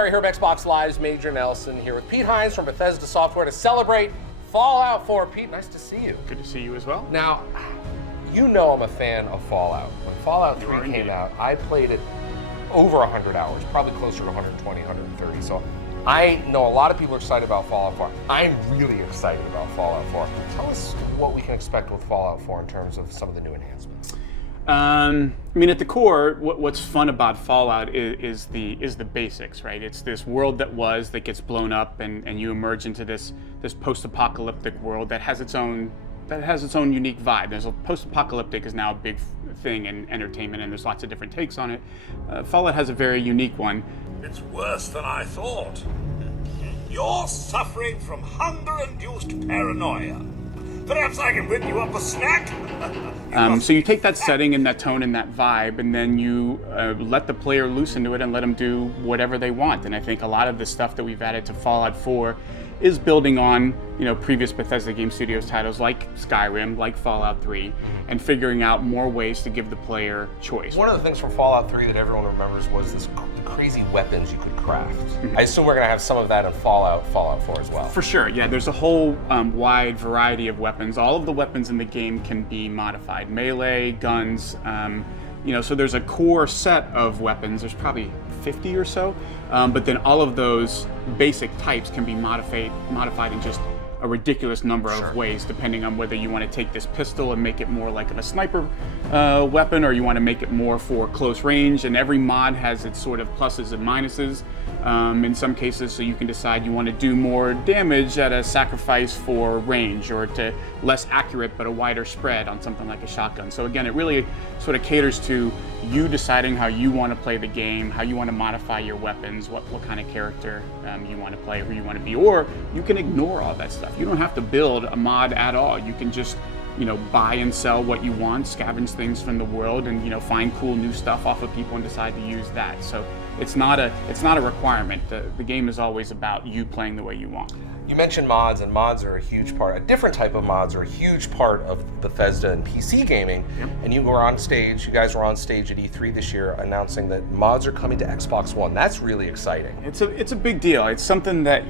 Larry here at Xbox Live's Major Nelson here with Pete Hines from Bethesda Software to celebrate Fallout 4. Pete, nice to see you. Good to see you as well. Now, you know I'm a fan of Fallout. When Fallout 3 came out, I played it over 100 hours, probably closer to 120, 130. So I know a lot of people are excited about Fallout 4. I'm really excited about Fallout 4. Tell us what we can expect with Fallout 4 in terms of some of the new enhancements. I mean, at the core, what's fun about Fallout is the basics, right? It's this world that gets blown up, and you emerge into this post-apocalyptic world that has its own unique vibe. There's post-apocalyptic is now a big thing in entertainment, and there's lots of different takes on it. Fallout has a very unique one. It's worse than I thought. You're suffering from hunger-induced paranoia. Perhaps I can whip you up a snack? So you take that setting and that tone and that vibe, and then you let the player loose into it and let them do whatever they want. And I think a lot of the stuff that we've added to Fallout 4 is building on, previous Bethesda Game Studios titles like Skyrim, like Fallout 3, and figuring out more ways to give the player choice. One of the things from Fallout 3 that everyone remembers was the crazy weapons you could craft. Mm-hmm. I assume we're going to have some of that in Fallout 4 as well. For sure, yeah. There's a whole wide variety of weapons. All of the weapons in the game can be modified. Melee, guns, so there's a core set of weapons. There's probably 50 or so, but then all of those basic types can be modified in just a ridiculous number of ways, depending on whether you want to take this pistol and make it more like a sniper weapon, or you want to make it more for close range. And every mod has its sort of pluses and minuses in some cases, so you can decide you want to do more damage at a sacrifice for range, or to less accurate but a wider spread on something like a shotgun. So again, it really sort of caters to you deciding how you want to play the game, how you want to modify your weapons, what kind of character you want to play, who you want to be, or you can ignore all that stuff. You don't have to build a mod at all. You can just buy and sell what you want, scavenge things from the world, and find cool new stuff off of people and decide to use that. So it's not a requirement. The game is always about you playing the way you want. You mentioned mods, and mods are a huge part. A different type of mods are a huge part of Bethesda and PC gaming. Yep. And you guys were on stage at E3 this year announcing that mods are coming to Xbox One. That's really exciting. It's a big deal. It's something that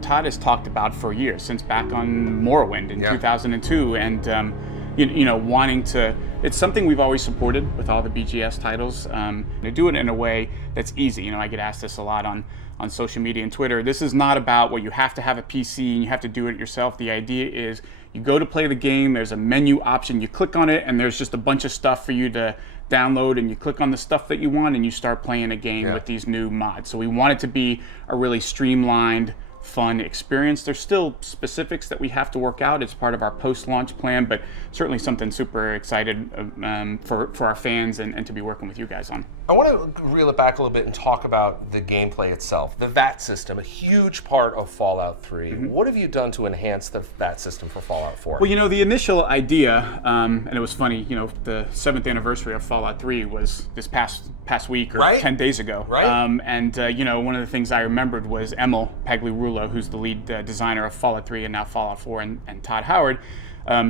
Todd has talked about for years, since back on Morrowind in 2002, and wanting to. It's something we've always supported with all the BGS titles. To do it in a way that's easy. I get asked this a lot on social media and Twitter. This is not about, well, you have to have a PC and you have to do it yourself. The idea is you go to play the game, there's a menu option, you click on it, and there's just a bunch of stuff for you to download, and you click on the stuff that you want and you start playing a game with these new mods. So we want it to be a really streamlined, fun experience. There's still specifics that we have to work out. It's part of our post-launch plan, but certainly something super excited for our fans and to be working with you guys on. I want to reel it back a little bit and talk about the gameplay itself. The VAT system, a huge part of Fallout 3. Mm-hmm. What have you done to enhance the VAT system for Fallout 4? Well, the initial idea, and it was funny, the 7th anniversary of Fallout 3 was this past week or 10 days ago. Right. One of the things I remembered was Emil Pagliarulo, who's the lead designer of Fallout 3 and now Fallout 4, and Todd Howard,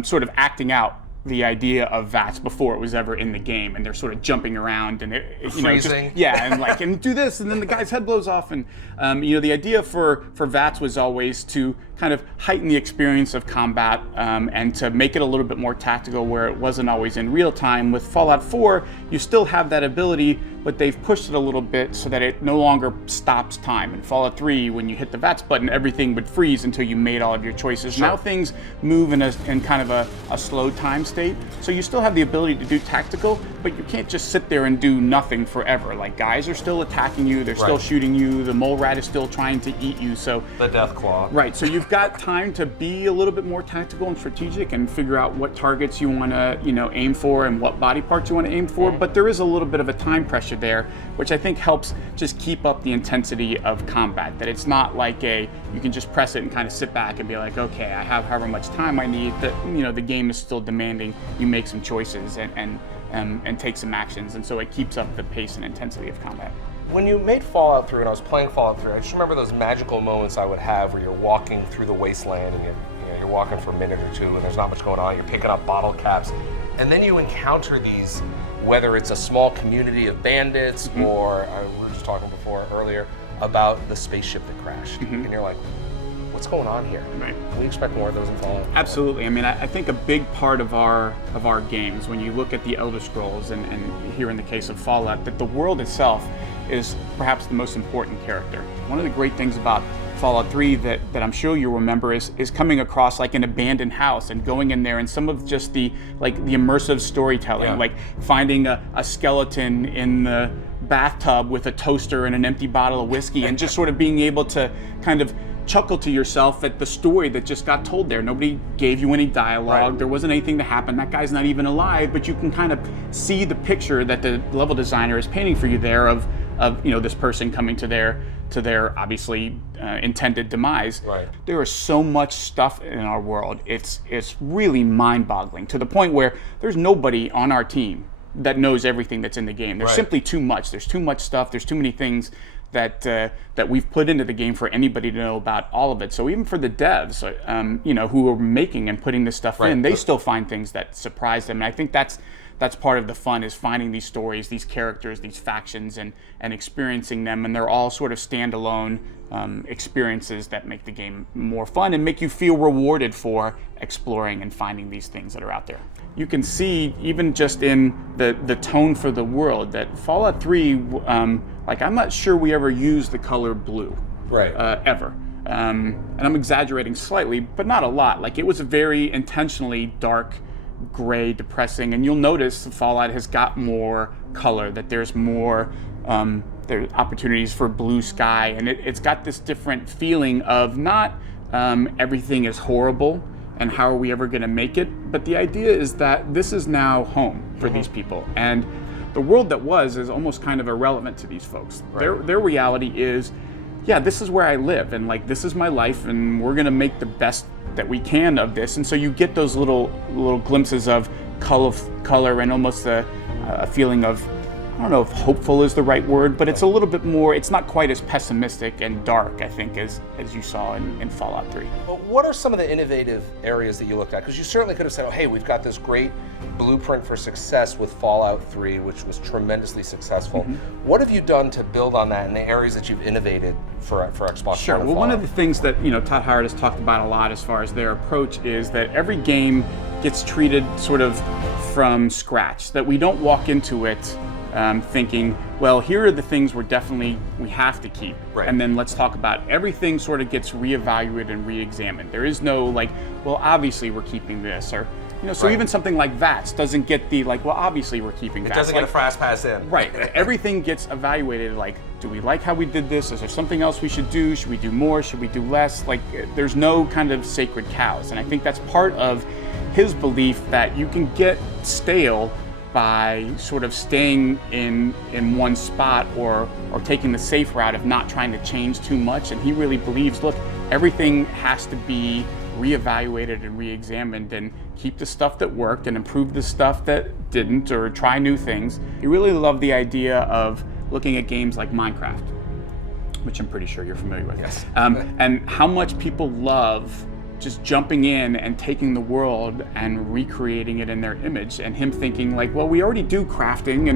sort of acting out the idea of VATS before it was ever in the game, and they're sort of jumping around and freezing. and do this, and then the guy's head blows off, and the idea for VATS was always to kind of heighten the experience of combat and to make it a little bit more tactical, where it wasn't always in real time. With Fallout 4, you still have that ability, but they've pushed it a little bit so that it no longer stops time. In Fallout 3, when you hit the VATS button, everything would freeze until you made all of your choices. Sure. Now things move in kind of a slow time state, so you still have the ability to do tactical, but you can't just sit there and do nothing forever. Like, guys are still attacking you, they're still shooting you, the mole rat is still trying to eat you, so... The death claw. Right, so you've got time to be a little bit more tactical and strategic and figure out what targets you want to, aim for and what body parts you want to aim for, but there is a little bit of a time pressure there, which I think helps just keep up the intensity of combat. That it's not like you can just press it and kind of sit back and be like, okay, I have however much time I need. That the game is still demanding you make some choices and take some actions, and so it keeps up the pace and intensity of combat. When you made Fallout 3, and I was playing Fallout 3, I just remember those magical moments I would have where you're walking through the wasteland and you're walking for a minute or two and there's not much going on, you're picking up bottle caps, and then you encounter these, whether it's a small community of bandits or we were just talking earlier, about the spaceship that crashed, and you're like, what's going on here? Right. Can we expect more of those in Fallout? Absolutely. I mean, I think a big part of our games, when you look at the Elder Scrolls and here in the case of Fallout, that the world itself is perhaps the most important character. One of the great things about Fallout 3 that I'm sure you'll remember is coming across like an abandoned house and going in there, and some of just the immersive storytelling, like finding a skeleton in the bathtub with a toaster and an empty bottle of whiskey, and just sort of being able to kind of chuckle to yourself at the story that just got told there. Nobody gave you any dialogue. Right. There wasn't anything to happen. That guy's not even alive, but you can kind of see the picture that the level designer is painting for you there of this person coming to their obviously intended demise. Right. There is so much stuff in our world. It's really mind-boggling, to the point where there's nobody on our team that knows everything that's in the game. There's simply too much. There's too much stuff. There's too many things that we've put into the game for anybody to know about all of it. So even for the devs, who are making and putting this stuff in, they still find things that surprise them. And I think that's part of the fun, is finding these stories, these characters, these factions, and experiencing them. And they're all sort of standalone experiences that make the game more fun and make you feel rewarded for exploring and finding these things that are out there. You can see, even just in the tone for the world, that Fallout 3, I'm not sure we ever used the color blue. Right. Ever. And I'm exaggerating slightly, but not a lot. Like, it was a very intentionally dark, gray, depressing, and you'll notice Fallout has got more color, that there's more there's opportunities for blue sky, and it's got this different feeling of not everything is horrible and how are we ever going to make it, but the idea is that this is now home for these people, and the world that was is almost kind of irrelevant to these folks. Right. Their reality is, yeah, this is where I live, and like, this is my life, and we're going to make the best that we can of this. And so you get those little glimpses of color and almost a feeling of, I don't know if hopeful is the right word, but it's a little bit more, it's not quite as pessimistic and dark, I think, as you saw in Fallout 3. Well, what are some of the innovative areas that you looked at? Because you certainly could have said, oh, hey, we've got this great blueprint for success with Fallout 3, which was tremendously successful. What have you done to build on that in the areas that you've innovated for Xbox? Sure. Well, one of the things that Todd Howard has talked about a lot as far as their approach is that every game gets treated sort of from scratch, that we don't walk into it thinking, well, here are the things we have to keep, and then let's talk about it. Everything sort of gets reevaluated and re-examined. There is no like, well, obviously we're keeping this, or so even something like VATS doesn't get the well, obviously we're keeping VATS. It doesn't get a fast pass in. Right. Everything gets evaluated. Like, do we like how we did this? Is there something else we should do? Should we do more? Should we do less? Like, there's no kind of sacred cows, and I think that's part of his belief that you can get stale by sort of staying in one spot or taking the safe route of not trying to change too much. And he really believes, look, everything has to be reevaluated and re-examined, and keep the stuff that worked and improve the stuff that didn't, or try new things. He really loved the idea of looking at games like Minecraft, which I'm pretty sure you're familiar with. Yes. And how much people love just jumping in and taking the world and recreating it in their image, and him thinking like, well, we already do crafting,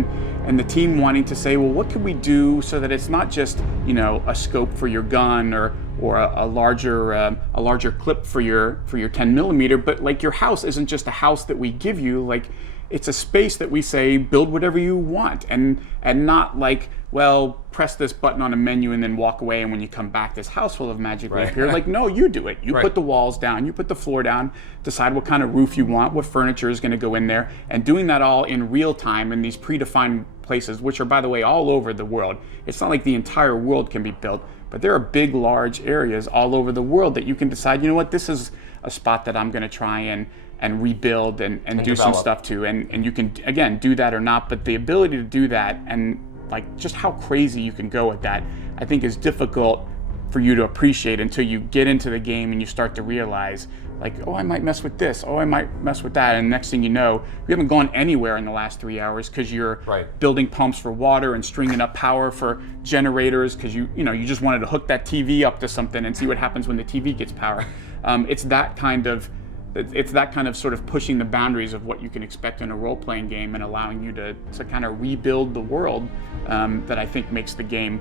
and the team wanting to say, well, what could we do so that it's not just a scope for your gun or a larger clip for your 10mm, but like, your house isn't just a house that we give you, like, it's a space that we say build whatever you want, and not like, well, press this button on a menu and then walk away, and when you come back this house will have magically appeared. Like, no, you do it. You put the walls down, you put the floor down, decide what kind of roof you want, what furniture is going to go in there, and doing that all in real time in these predefined places, which are, by the way, all over the world. It's not like the entire world can be built, but there are big, large areas all over the world that you can decide, this is a spot that I'm going to try and rebuild and do develop some stuff to, and you can, again, do that or not, but the ability to do that, and like, just how crazy you can go at that, I think is difficult for you to appreciate until you get into the game and you start to realize, like, oh, I might mess with this, oh, I might mess with that, and next thing you know, you haven't gone anywhere in the last 3 hours because you're building pumps for water and stringing up power for generators because you just wanted to hook that TV up to something and see what happens when the TV gets power. It's that kind of it's that kind of sort of pushing the boundaries of what you can expect in a role-playing game and allowing you to kind of rebuild the world that I think makes the game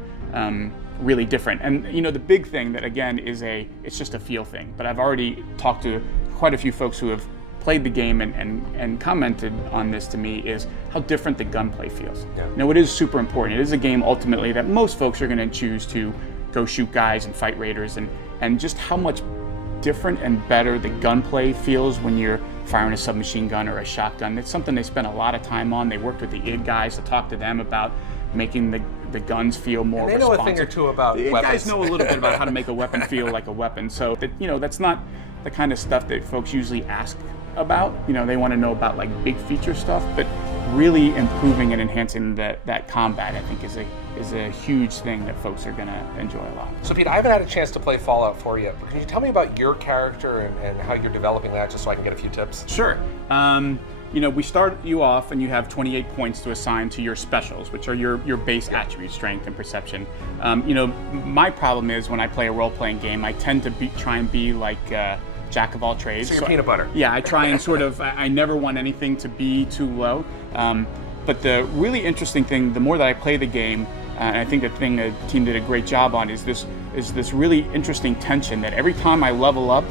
really different. And the big thing that again is it's just a feel thing. But I've already talked to quite a few folks who have played the game and commented on this to me is how different the gunplay feels. Yeah. It is super important. It is a game ultimately that most folks are going to choose to go shoot guys and fight raiders, and just how much different and better the gunplay feels when you're firing a submachine gun or a shotgun. It's something they spent a lot of time on. They worked with the id guys to talk to them about making the guns feel more And they know responsive. a thing or two about the weapons. guys know a little bit about how to make a weapon feel like a weapon. So that, that's not the kind of stuff that folks usually ask about. They want to know about like big feature stuff, but really improving and enhancing that combat, I think, is a huge thing that folks are going to enjoy a lot. So Pete, I haven't had a chance to play Fallout 4 yet, but can you tell me about your character and how you're developing that, just so I can get a few tips? Sure. We start you off and you have 28 points to assign to your specials, which are your base attributes, strength and perception. My problem is when I play a role-playing game, I tend to try and be like jack of all trades. So you're peanut butter. Yeah, I try and sort of, I never want anything to be too low. But the really interesting thing, the more that I play the game, and I think the thing the team did a great job on is this really interesting tension that every time I level up,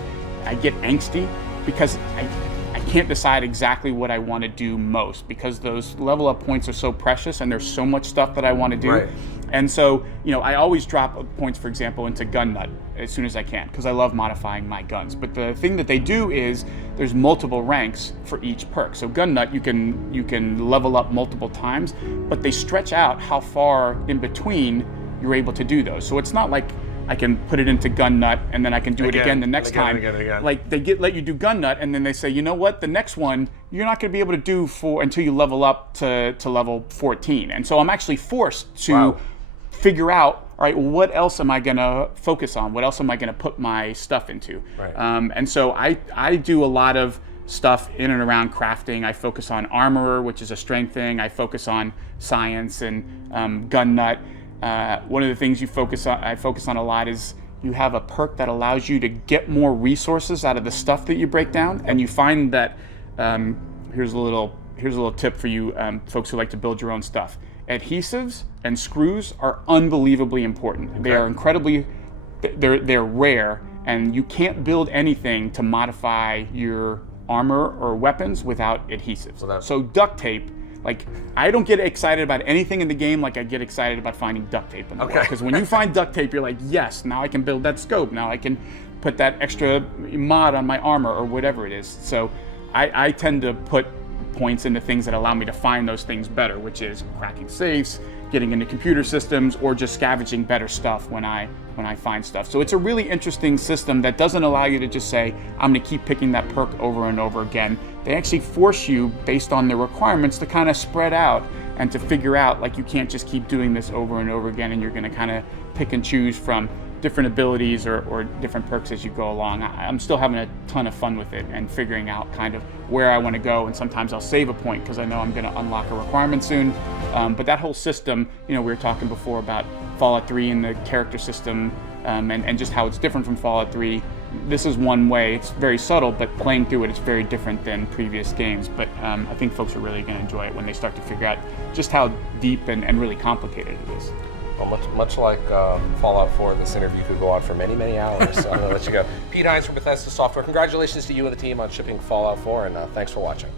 I get angsty because I can't decide exactly what I want to do most, because those level up points are so precious and there's so much stuff that I want to do. Right. And so, I always drop points, for example, into Gun Nut as soon as I can, because I love modifying my guns. But the thing that they do is there's multiple ranks for each perk. So Gun Nut, you can level up multiple times, but they stretch out how far in between you're able to do those. So it's not like I can put it into Gun Nut and then I can do it again the next time. Again. Like they let you do Gun Nut and then they say, you know what, the next one you're not going to be able to do until you level up to level 14. And so I'm actually forced to figure out, all right, well, what else am I going to focus on? What else am I going to put my stuff into? Right. And so I do a lot of stuff in and around crafting. I focus on Armorer, which is a strength thing. I focus on science and Gun Nut. One of the things I focus on a lot is you have a perk that allows you to get more resources out of the stuff that you break down, and you find that here's a little tip for you folks who like to build your own stuff. Adhesives and screws are unbelievably important. Okay. They are incredibly, they're rare, and you can't build anything to modify your armor or weapons without adhesives. So duct tape. Like, I don't get excited about anything in the game like I get excited about finding duct tape in the world. Because when you find duct tape, you're like, yes, now I can build that scope. Now I can put that extra mod on my armor or whatever it is. So I tend to put points into things that allow me to find those things better, which is cracking safes, getting into computer systems, or just scavenging better stuff when I find stuff. So it's a really interesting system that doesn't allow you to just say, I'm going to keep picking that perk over and over again. They actually force you, based on the requirements, to kind of spread out and to figure out, like, you can't just keep doing this over and over again, and you're going to kind of pick and choose from different abilities or different perks as you go along. I'm still having a ton of fun with it and figuring out kind of where I want to go, and sometimes I'll save a point because I know I'm going to unlock a requirement soon. But that whole system, we were talking before about Fallout 3 and the character system and just how it's different from Fallout 3. This is one way. It's very subtle, but playing through it, it's very different than previous games. But I think folks are really going to enjoy it when they start to figure out just how deep and really complicated it is. Well, much like Fallout 4, this interview could go on for many, many hours, so I'm going to let you go. Pete Hines from Bethesda Software, congratulations to you and the team on shipping Fallout 4, and thanks for watching.